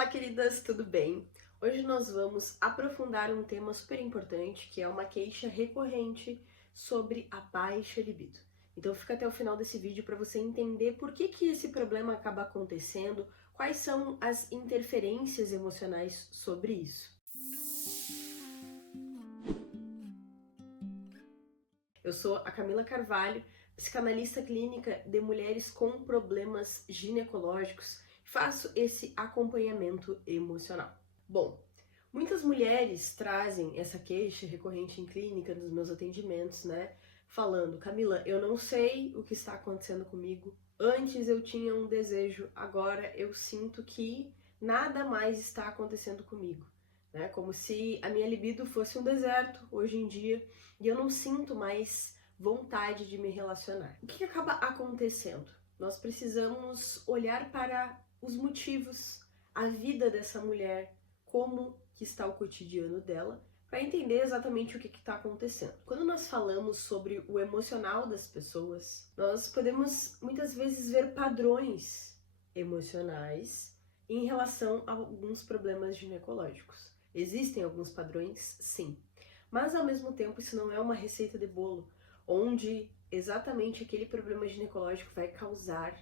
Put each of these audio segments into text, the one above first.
Olá, queridas, tudo bem? Hoje nós vamos aprofundar um tema super importante, que é uma queixa recorrente sobre a baixa libido. Então fica até o final desse vídeo para você entender por que esse problema acaba acontecendo, quais são as interferências emocionais sobre isso. Eu sou a Camila Carvalho, psicanalista clínica de mulheres com problemas ginecológicos. Faço esse acompanhamento emocional. Bom, muitas mulheres trazem essa queixa recorrente em clínica nos meus atendimentos, né? Falando, Camila, eu não sei o que está acontecendo comigo. Antes eu tinha um desejo, agora eu sinto que nada mais está acontecendo comigo. Né? Como se a minha libido fosse um deserto hoje em dia e eu não sinto mais vontade de me relacionar. O que acaba acontecendo? Nós precisamos olhar para os motivos, a vida dessa mulher, como que está o cotidiano dela, para entender exatamente o que está acontecendo. Quando nós falamos sobre o emocional das pessoas, nós podemos muitas vezes ver padrões emocionais em relação a alguns problemas ginecológicos. Existem alguns padrões, sim, mas ao mesmo tempo isso não é uma receita de bolo, onde exatamente aquele problema ginecológico vai causar,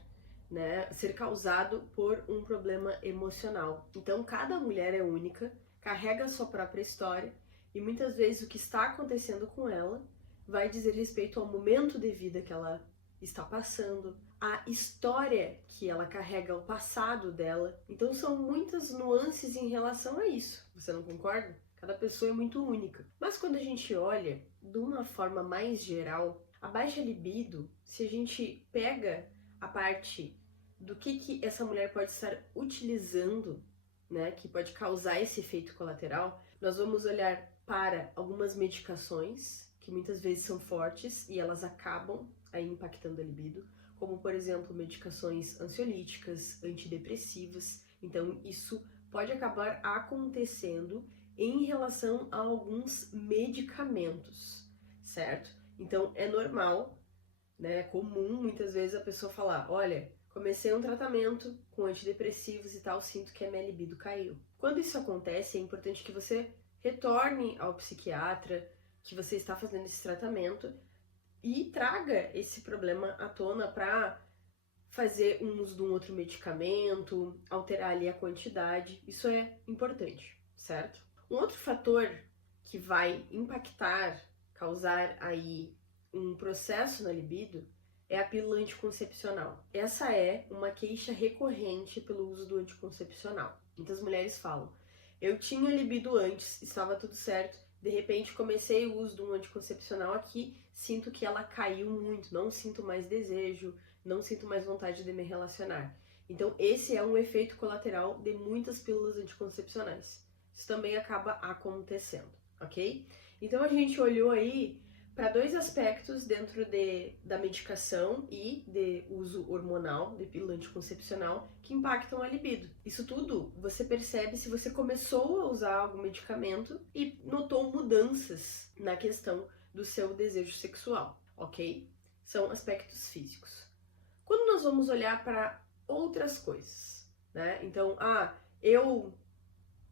né, ser causado por um problema emocional. Então cada mulher é única, carrega a sua própria história e muitas vezes o que está acontecendo com ela vai dizer respeito ao momento de vida que ela está passando, a história que ela carrega, o passado dela. Então são muitas nuances em relação a isso. Você não concorda? Cada pessoa é muito única. Mas quando a gente olha de uma forma mais geral, a baixa libido, se a gente pega a parte do que essa mulher pode estar utilizando, né, que pode causar esse efeito colateral, nós vamos olhar para algumas medicações que muitas vezes são fortes e elas acabam aí impactando a libido, como por exemplo medicações ansiolíticas, antidepressivas. Então isso pode acabar acontecendo em relação a alguns medicamentos, certo? Então é normal, né, é comum muitas vezes a pessoa falar, olha, comecei um tratamento com antidepressivos e tal, sinto que a minha libido caiu. Quando isso acontece, é importante que você retorne ao psiquiatra, que você está fazendo esse tratamento e traga esse problema à tona para fazer um uso de um outro medicamento, alterar ali a quantidade. Isso é importante, certo? Um outro fator que vai impactar, causar aí um processo na libido é a pílula anticoncepcional. Essa é uma queixa recorrente pelo uso do anticoncepcional. Muitas mulheres falam, eu tinha libido antes, estava tudo certo, de repente comecei o uso de um anticoncepcional aqui, sinto que ela caiu muito, não sinto mais desejo, não sinto mais vontade de me relacionar. Então esse é um efeito colateral de muitas pílulas anticoncepcionais. Isso também acaba acontecendo, ok? Então a gente olhou aí para dois aspectos dentro da medicação e de uso hormonal, de pílula anticoncepcional, que impactam a libido. Isso tudo você percebe se você começou a usar algum medicamento e notou mudanças na questão do seu desejo sexual, ok? São aspectos físicos. Quando nós vamos olhar para outras coisas, né? Então, eu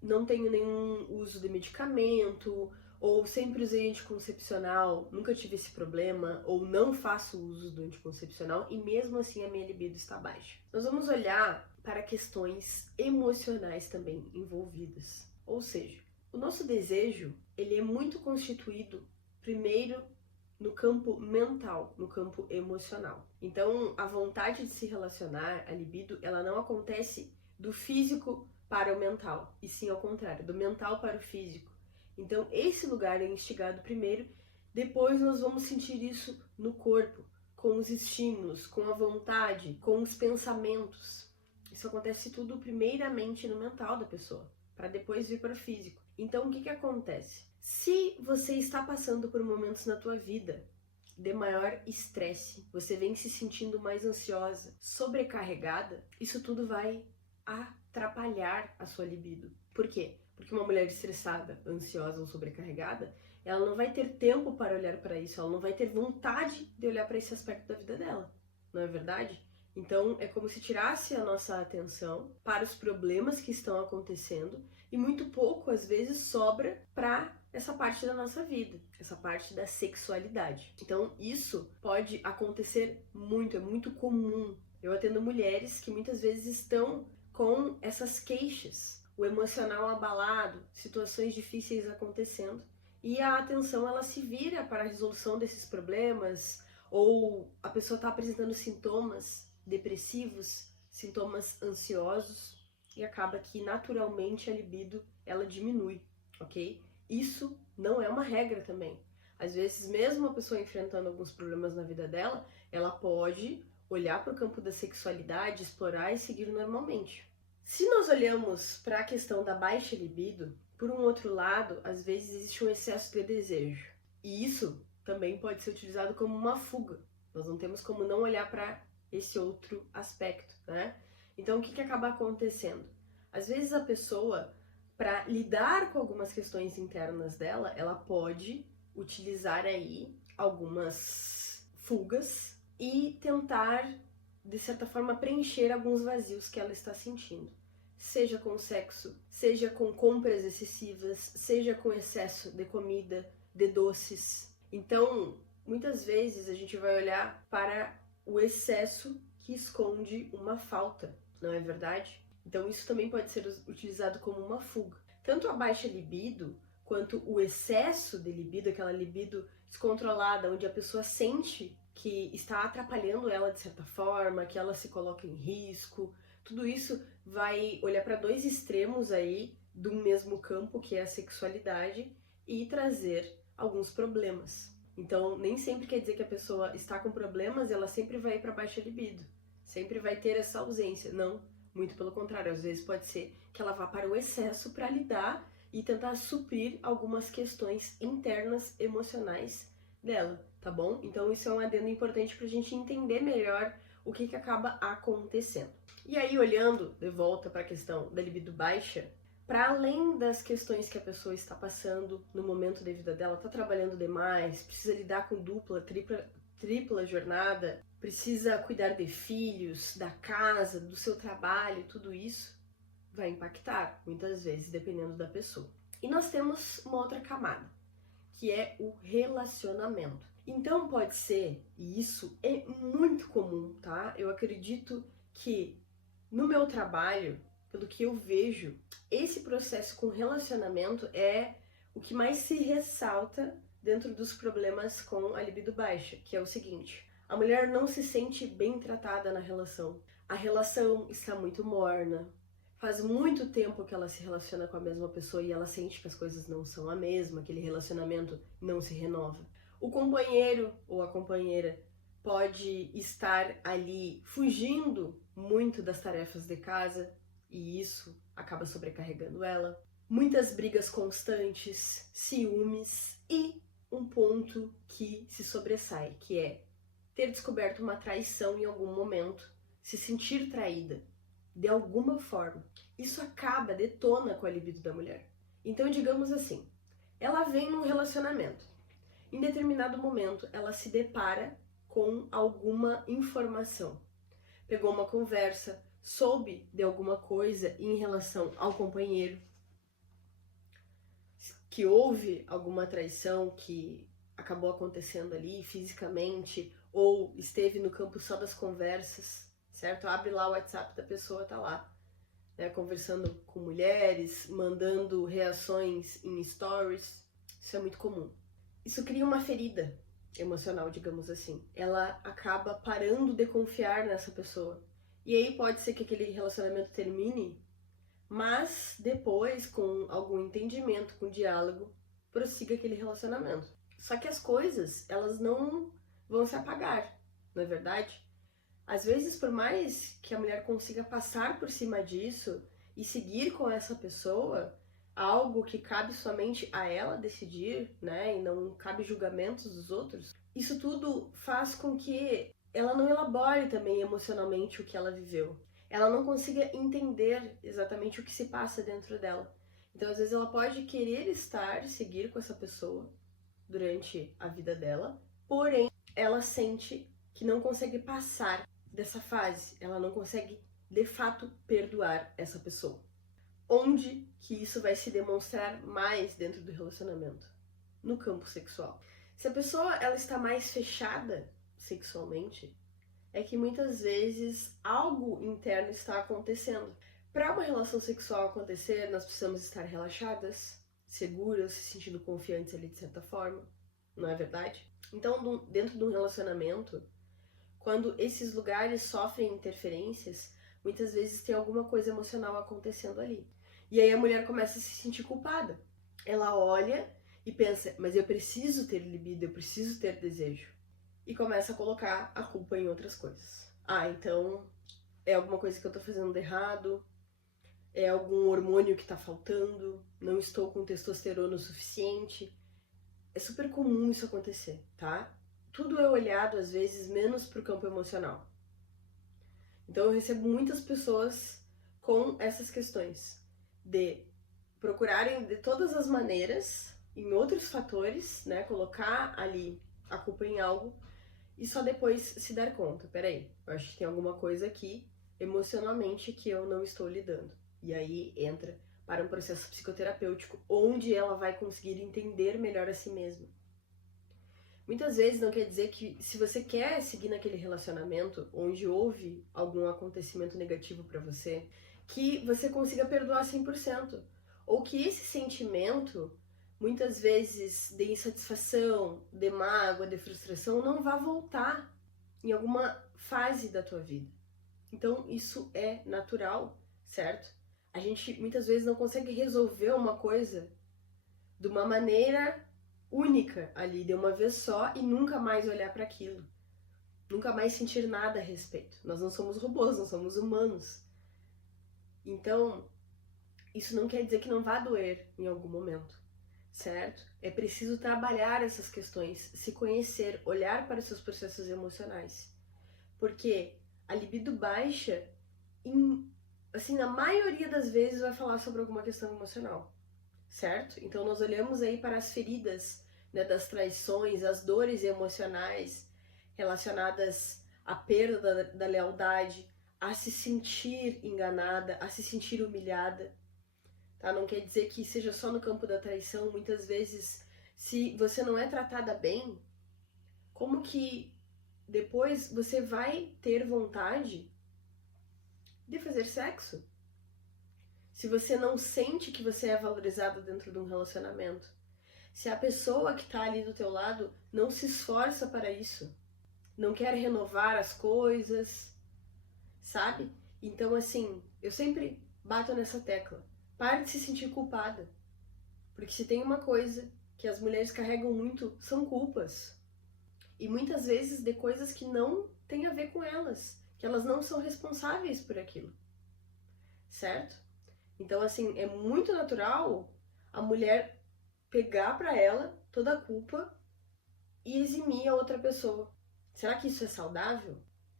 não tenho nenhum uso de medicamento, ou sempre usei anticoncepcional, nunca tive esse problema, ou não faço uso do anticoncepcional e mesmo assim a minha libido está baixa. Nós vamos olhar para questões emocionais também envolvidas. Ou seja, o nosso desejo, ele é muito constituído primeiro no campo mental, no campo emocional. Então, a vontade de se relacionar, a libido, ela não acontece do físico para o mental, e sim ao contrário, do mental para o físico. Então esse lugar é instigado primeiro, depois nós vamos sentir isso no corpo, com os estímulos, com a vontade, com os pensamentos. Isso acontece tudo primeiramente no mental da pessoa, para depois vir para o físico. Então o que acontece? Se você está passando por momentos na tua vida de maior estresse, você vem se sentindo mais ansiosa, sobrecarregada, isso tudo vai atrapalhar a sua libido. Por quê? Porque uma mulher estressada, ansiosa ou sobrecarregada, ela não vai ter tempo para olhar para isso, ela não vai ter vontade de olhar para esse aspecto da vida dela, não é verdade? Então, é como se tirasse a nossa atenção para os problemas que estão acontecendo e muito pouco, às vezes, sobra para essa parte da nossa vida, essa parte da sexualidade. Então, isso pode acontecer muito, é muito comum. Eu atendo mulheres que muitas vezes estão com essas queixas, o emocional abalado, situações difíceis acontecendo, e a atenção ela se vira para a resolução desses problemas, ou a pessoa está apresentando sintomas depressivos, sintomas ansiosos, e acaba que naturalmente a libido ela diminui, ok? Isso não é uma regra também. Às vezes, mesmo a pessoa enfrentando alguns problemas na vida dela, ela pode olhar para o campo da sexualidade, explorar e seguir normalmente. Se nós olhamos para a questão da baixa libido, por um outro lado, às vezes existe um excesso de desejo. E isso também pode ser utilizado como uma fuga. Nós não temos como não olhar para esse outro aspecto, né? Então, o que acaba acontecendo? Às vezes a pessoa, para lidar com algumas questões internas dela, ela pode utilizar aí algumas fugas e tentar, de certa forma, preencher alguns vazios que ela está sentindo. Seja com sexo, seja com compras excessivas, seja com excesso de comida, de doces. Então, muitas vezes a gente vai olhar para o excesso que esconde uma falta, não é verdade? Então isso também pode ser utilizado como uma fuga. Tanto a baixa libido, quanto o excesso de libido, aquela libido descontrolada, onde a pessoa sente que está atrapalhando ela de certa forma, que ela se coloca em risco, tudo isso vai olhar para dois extremos aí do mesmo campo, que é a sexualidade, e trazer alguns problemas. Então, nem sempre quer dizer que a pessoa está com problemas, ela sempre vai para baixa libido. Sempre vai ter essa ausência. Não, muito pelo contrário. Às vezes pode ser que ela vá para o excesso para lidar e tentar suprir algumas questões internas emocionais dela, tá bom? Então, isso é um adendo importante para a gente entender melhor o que acaba acontecendo. E aí, olhando de volta para a questão da libido baixa, para além das questões que a pessoa está passando no momento da vida dela, está trabalhando demais, precisa lidar com dupla, tripla jornada, precisa cuidar de filhos, da casa, do seu trabalho, tudo isso vai impactar, muitas vezes, dependendo da pessoa. E nós temos uma outra camada, que é o relacionamento. Então pode ser, e isso é muito comum, tá? Eu acredito que no meu trabalho, pelo que eu vejo, esse processo com relacionamento é o que mais se ressalta dentro dos problemas com a libido baixa, que é o seguinte: a mulher não se sente bem tratada na relação. A relação está muito morna. Faz muito tempo que ela se relaciona com a mesma pessoa e ela sente que as coisas não são a mesma, aquele relacionamento não se renova. O companheiro ou a companheira pode estar ali fugindo muito das tarefas de casa e isso acaba sobrecarregando ela. Muitas brigas constantes, ciúmes e um ponto que se sobressai, que é ter descoberto uma traição em algum momento, se sentir traída de alguma forma. Isso acaba, detona com a libido da mulher. Então, digamos assim, ela vem num relacionamento. Em determinado momento, ela se depara com alguma informação. Pegou uma conversa, soube de alguma coisa em relação ao companheiro, que houve alguma traição que acabou acontecendo ali fisicamente, ou esteve no campo só das conversas, certo? Abre lá o WhatsApp da pessoa, tá lá, né, conversando com mulheres, mandando reações em stories. Isso é muito comum. Isso cria uma ferida emocional, digamos assim. Ela acaba parando de confiar nessa pessoa. E aí pode ser que aquele relacionamento termine, mas depois, com algum entendimento, com diálogo, prossiga aquele relacionamento. Só que as coisas, elas não vão se apagar, não é verdade? Às vezes, por mais que a mulher consiga passar por cima disso e seguir com essa pessoa, algo que cabe somente a ela decidir, né, e não cabe julgamentos dos outros, isso tudo faz com que ela não elabore também emocionalmente o que ela viveu. Ela não consiga entender exatamente o que se passa dentro dela. Então, às vezes, ela pode querer seguir com essa pessoa durante a vida dela, porém, ela sente que não consegue passar dessa fase, ela não consegue de fato perdoar essa pessoa. Onde que isso vai se demonstrar mais dentro do relacionamento? No campo sexual. Se a pessoa ela está mais fechada sexualmente, é que muitas vezes algo interno está acontecendo. Para uma relação sexual acontecer, nós precisamos estar relaxadas, seguras, se sentindo confiantes ali de certa forma, não é verdade? Então, dentro de um relacionamento, quando esses lugares sofrem interferências, muitas vezes tem alguma coisa emocional acontecendo ali. E aí a mulher começa a se sentir culpada. Ela olha e pensa, mas eu preciso ter libido, eu preciso ter desejo. E começa a colocar a culpa em outras coisas. Ah, então é alguma coisa que eu tô fazendo de errado, é algum hormônio que tá faltando, não estou com testosterona o suficiente. É super comum isso acontecer, tá? Tudo é olhado, às vezes, menos pro campo emocional. Então eu recebo muitas pessoas com essas questões de procurarem de todas as maneiras, em outros fatores, né, colocar ali a culpa em algo e só depois se dar conta, peraí, eu acho que tem alguma coisa aqui emocionalmente que eu não estou lidando. E aí entra para um processo psicoterapêutico onde ela vai conseguir entender melhor a si mesma. Muitas vezes não quer dizer que se você quer seguir naquele relacionamento onde houve algum acontecimento negativo para você, que você consiga perdoar 100%. Ou que esse sentimento, muitas vezes de insatisfação, de mágoa, de frustração, não vá voltar em alguma fase da tua vida. Então isso é natural, certo? A gente muitas vezes não consegue resolver uma coisa de uma maneira única ali, de uma vez só e nunca mais olhar para aquilo. Nunca mais sentir nada a respeito. Nós não somos robôs, nós somos humanos. Então, isso não quer dizer que não vá doer em algum momento, certo? É preciso trabalhar essas questões, se conhecer, olhar para os seus processos emocionais. Porque a libido baixa, assim, na maioria das vezes vai falar sobre alguma questão emocional, certo? Então nós olhamos aí para as feridas, né, das traições, as dores emocionais relacionadas à perda da lealdade, a se sentir enganada, a se sentir humilhada, tá? Não quer dizer que seja só no campo da traição. Muitas vezes, se você não é tratada bem, como que depois você vai ter vontade de fazer sexo? Se você não sente que você é valorizado dentro de um relacionamento, se a pessoa que está ali do teu lado não se esforça para isso, não quer renovar as coisas, sabe? Então, assim, eu sempre bato nessa tecla. Pare de se sentir culpada. Porque se tem uma coisa que as mulheres carregam muito, são culpas. E muitas vezes de coisas que não têm a ver com elas, que elas não são responsáveis por aquilo. Certo? Então, assim, é muito natural a mulher pegar pra ela toda a culpa e eximir a outra pessoa. Será que isso é saudável?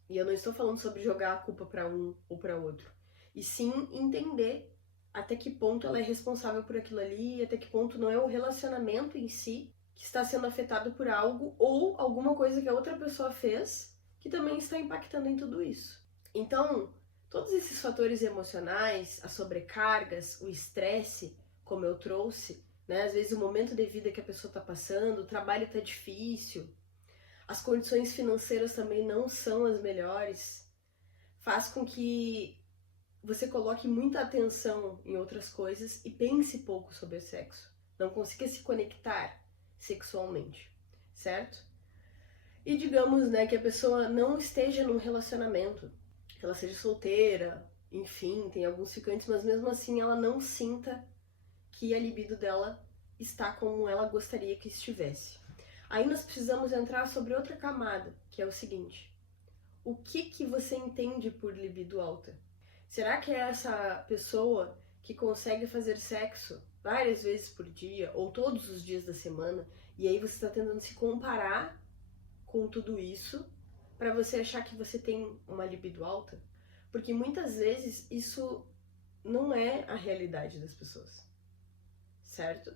E eu não estou falando sobre jogar a culpa para um ou para outro, e sim entender até que ponto ela é responsável por aquilo ali, e até que ponto não é o relacionamento em si que está sendo afetado por algo ou alguma coisa que a outra pessoa fez que também está impactando em tudo isso. Então, todos esses fatores emocionais, as sobrecargas, o estresse, como eu trouxe, né? Às vezes o momento de vida que a pessoa está passando, o trabalho está difícil, as condições financeiras também não são as melhores, faz com que você coloque muita atenção em outras coisas e pense pouco sobre o sexo. Não consiga se conectar sexualmente, certo? E digamos, né, que a pessoa não esteja num relacionamento, que ela seja solteira, enfim, tem alguns ficantes, mas mesmo assim ela não sinta que a libido dela está como ela gostaria que estivesse. Aí nós precisamos entrar sobre outra camada, que é o seguinte: o que você entende por libido alta? Será que é essa pessoa que consegue fazer sexo várias vezes por dia ou todos os dias da semana e aí você está tentando se comparar com tudo isso para você achar que você tem uma libido alta? Porque muitas vezes isso não é a realidade das pessoas, certo?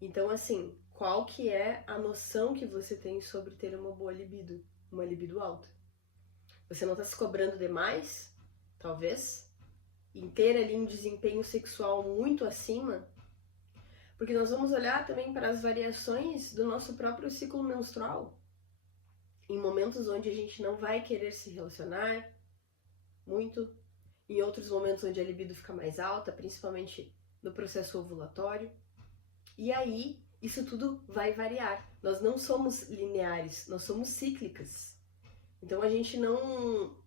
Então, assim, qual que é a noção que você tem sobre ter uma boa libido, uma libido alta? Você não está se cobrando demais, talvez, em ter ali um desempenho sexual muito acima? Porque nós vamos olhar também para as variações do nosso próprio ciclo menstrual. Em momentos onde a gente não vai querer se relacionar muito, em outros momentos onde a libido fica mais alta, principalmente no processo ovulatório. E aí, isso tudo vai variar. Nós não somos lineares, nós somos cíclicas. Então a gente não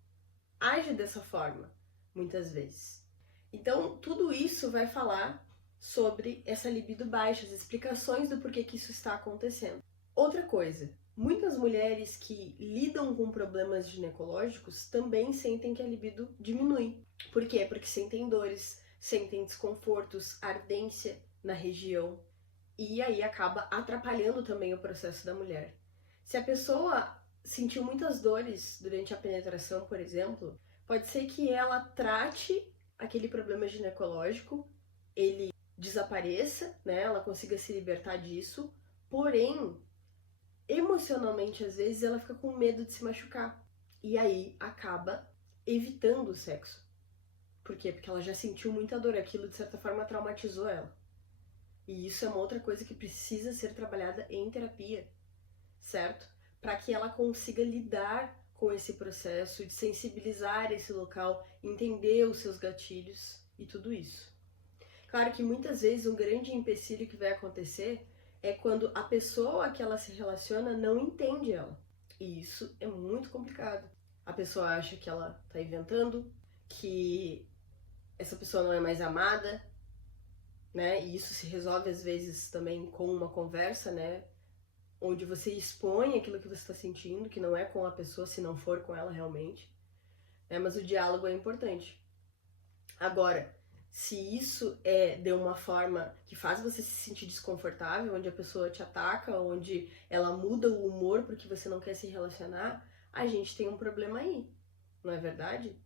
age dessa forma, muitas vezes. Então, tudo isso vai falar sobre essa libido baixa, as explicações do porquê que isso está acontecendo. Outra coisa, muitas mulheres que lidam com problemas ginecológicos também sentem que a libido diminui. Por quê? Porque sentem dores, sentem desconfortos, ardência na região, e aí acaba atrapalhando também o processo da mulher. Se a pessoa sentiu muitas dores durante a penetração, por exemplo, pode ser que ela trate aquele problema ginecológico, ele desapareça, né? Ela consiga se libertar disso, porém, emocionalmente, às vezes, ela fica com medo de se machucar. E aí acaba evitando o sexo. Por quê? Porque ela já sentiu muita dor, aquilo de certa forma traumatizou ela. E isso é uma outra coisa que precisa ser trabalhada em terapia, certo? Para que ela consiga lidar com esse processo, de sensibilizar esse local, entender os seus gatilhos e tudo isso. Claro que muitas vezes um grande empecilho que vai acontecer é quando a pessoa que ela se relaciona não entende ela. E isso é muito complicado. A pessoa acha que ela está inventando, que essa pessoa não é mais amada, né? E isso se resolve às vezes também com uma conversa, né? Onde você expõe aquilo que você está sentindo, que não é com a pessoa, se não for com ela realmente, né? Mas o diálogo é importante. Agora, se isso é de uma forma que faz você se sentir desconfortável, onde a pessoa te ataca, onde ela muda o humor porque você não quer se relacionar, a gente tem um problema aí, não é verdade?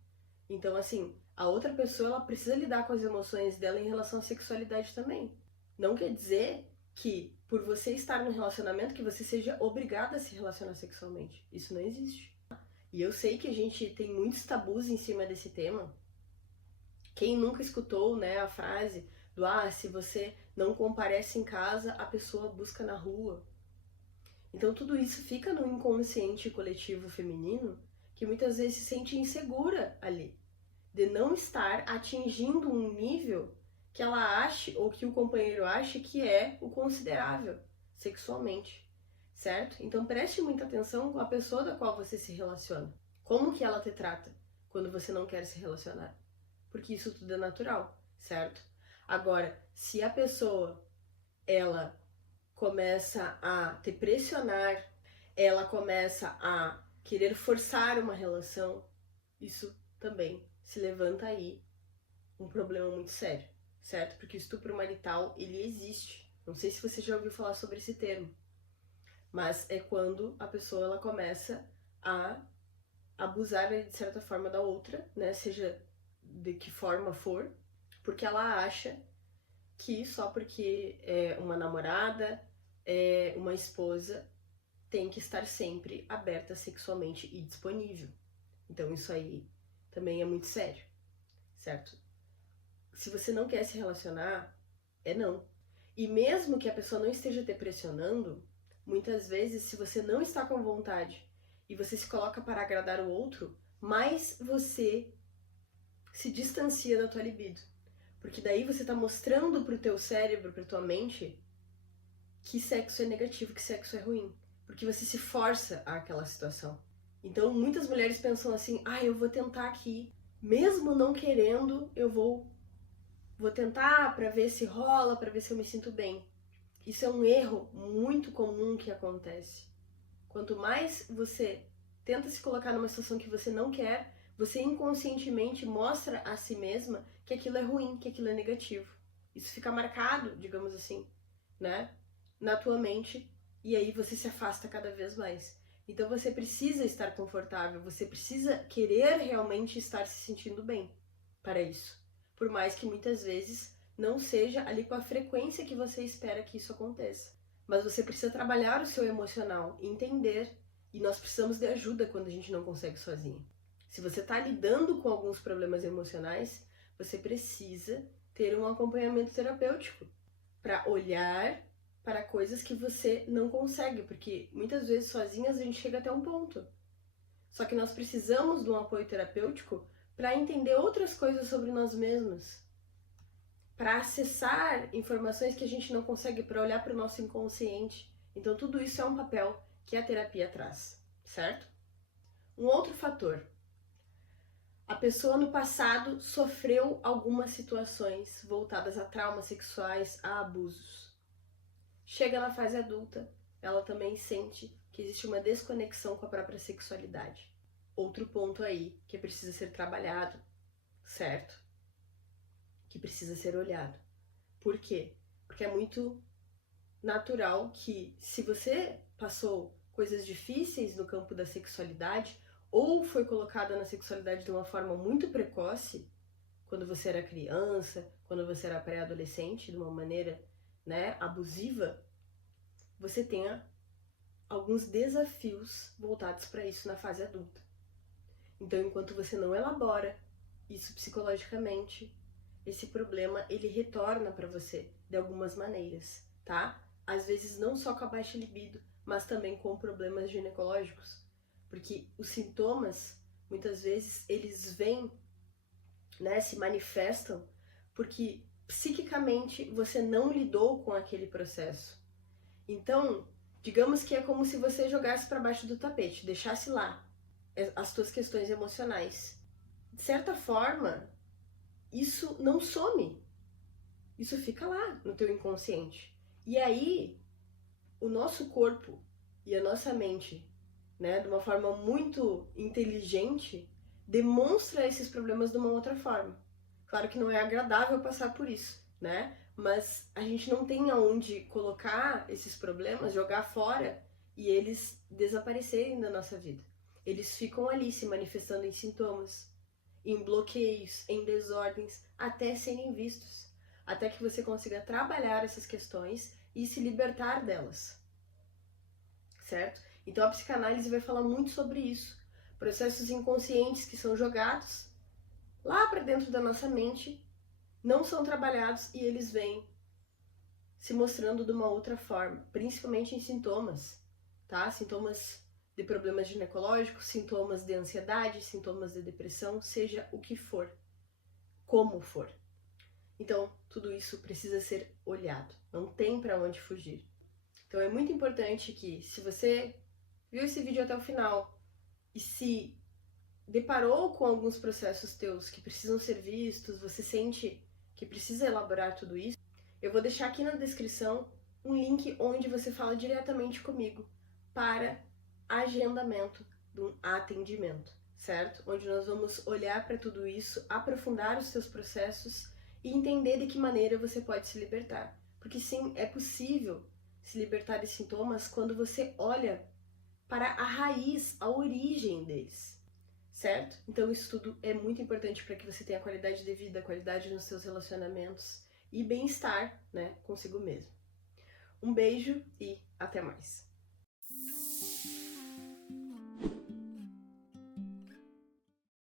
Então, assim, a outra pessoa ela precisa lidar com as emoções dela em relação à sexualidade também. Não quer dizer que por você estar num relacionamento que você seja obrigada a se relacionar sexualmente. Isso não existe. E eu sei que a gente tem muitos tabus em cima desse tema. Quem nunca escutou, né, a frase do se você não comparece em casa, a pessoa busca na rua. Então tudo isso fica no inconsciente coletivo feminino que muitas vezes se sente insegura ali, de não estar atingindo um nível que ela ache ou que o companheiro ache que é o considerável sexualmente, certo? Então preste muita atenção com a pessoa da qual você se relaciona. Como que ela te trata quando você não quer se relacionar? Porque isso tudo é natural, certo? Agora, se a pessoa, ela começa a te pressionar, ela começa a querer forçar uma relação, isso também se levanta aí um problema muito sério, certo? Porque o estupro marital, ele existe. Não sei se você já ouviu falar sobre esse termo, mas é quando a pessoa ela começa a abusar de certa forma da outra, né? Seja de que forma for, porque ela acha que só porque é uma namorada, é uma esposa, tem que estar sempre aberta sexualmente e disponível. Então isso aí também é muito sério, certo? Se você não quer se relacionar, é não. E mesmo que a pessoa não esteja te pressionando, muitas vezes, se você não está com vontade e você se coloca para agradar o outro, mais você se distancia da tua libido. Porque daí você está mostrando pro teu cérebro, pra tua mente, que sexo é negativo, que sexo é ruim. Porque você se força àquela situação. Então, muitas mulheres pensam assim, eu vou tentar aqui. Mesmo não querendo, eu vou tentar para ver se rola, para ver se eu me sinto bem. Isso é um erro muito comum que acontece. Quanto mais você tenta se colocar numa situação que você não quer, você inconscientemente mostra a si mesma que aquilo é ruim, que aquilo é negativo. Isso fica marcado, digamos assim, né, na tua mente, e aí você se afasta cada vez mais. Então você precisa estar confortável, você precisa querer realmente estar se sentindo bem para isso. Por mais que muitas vezes não seja ali com a frequência que você espera que isso aconteça. Mas você precisa trabalhar o seu emocional, entender, e nós precisamos de ajuda quando a gente não consegue sozinho. Se você está lidando com alguns problemas emocionais, você precisa ter um acompanhamento terapêutico para olhar para coisas que você não consegue, porque muitas vezes sozinhas a gente chega até um ponto. Só que nós precisamos de um apoio terapêutico para entender outras coisas sobre nós mesmos, para acessar informações que a gente não consegue, para olhar para o nosso inconsciente. Então tudo isso é um papel que a terapia traz, certo? Um outro fator. A pessoa no passado sofreu algumas situações voltadas a traumas sexuais, a abusos. Chega na fase adulta, ela também sente que existe uma desconexão com a própria sexualidade. Outro ponto aí que precisa ser trabalhado, certo? Que precisa ser olhado. Por quê? Porque é muito natural que, se você passou coisas difíceis no campo da sexualidade, ou foi colocada na sexualidade de uma forma muito precoce, quando você era criança, quando você era pré-adolescente, de uma maneira, abusiva, você tenha alguns desafios voltados para isso na fase adulta. Então, enquanto você não elabora isso psicologicamente, esse problema ele retorna para você de algumas maneiras, tá? Às vezes não só com a baixa libido, mas também com problemas ginecológicos. Porque os sintomas, muitas vezes, eles vêm, se manifestam, porque psiquicamente você não lidou com aquele processo. Então, digamos que é como se você jogasse para baixo do tapete, deixasse lá as tuas questões emocionais. De certa forma, isso não some. Isso fica lá no teu inconsciente. E aí, o nosso corpo e a nossa mente, de uma forma muito inteligente, demonstra esses problemas de uma outra forma. Claro que não é agradável passar por isso, mas a gente não tem aonde colocar esses problemas, jogar fora e eles desaparecerem da nossa vida. Eles ficam ali se manifestando em sintomas, em bloqueios, em desordens, até serem vistos. Até que você consiga trabalhar essas questões e se libertar delas. Certo? Então a psicanálise vai falar muito sobre isso. Processos inconscientes que são jogados lá para dentro da nossa mente, não são trabalhados e eles vêm se mostrando de uma outra forma, principalmente em sintomas, tá? Sintomas de problemas ginecológicos, sintomas de ansiedade, sintomas de depressão, seja o que for, como for. Então, tudo isso precisa ser olhado, não tem para onde fugir. Então é muito importante que, se você viu esse vídeo até o final e se deparou com alguns processos teus que precisam ser vistos, você sente que precisa elaborar tudo isso, eu vou deixar aqui na descrição um link onde você fala diretamente comigo para agendamento de um atendimento, certo? Onde nós vamos olhar para tudo isso, aprofundar os seus processos e entender de que maneira você pode se libertar. Porque sim, é possível se libertar de sintomas quando você olha para a raiz, a origem deles, certo? Então isso tudo é muito importante para que você tenha qualidade de vida, qualidade nos seus relacionamentos e bem-estar, consigo mesmo. Um beijo e até mais!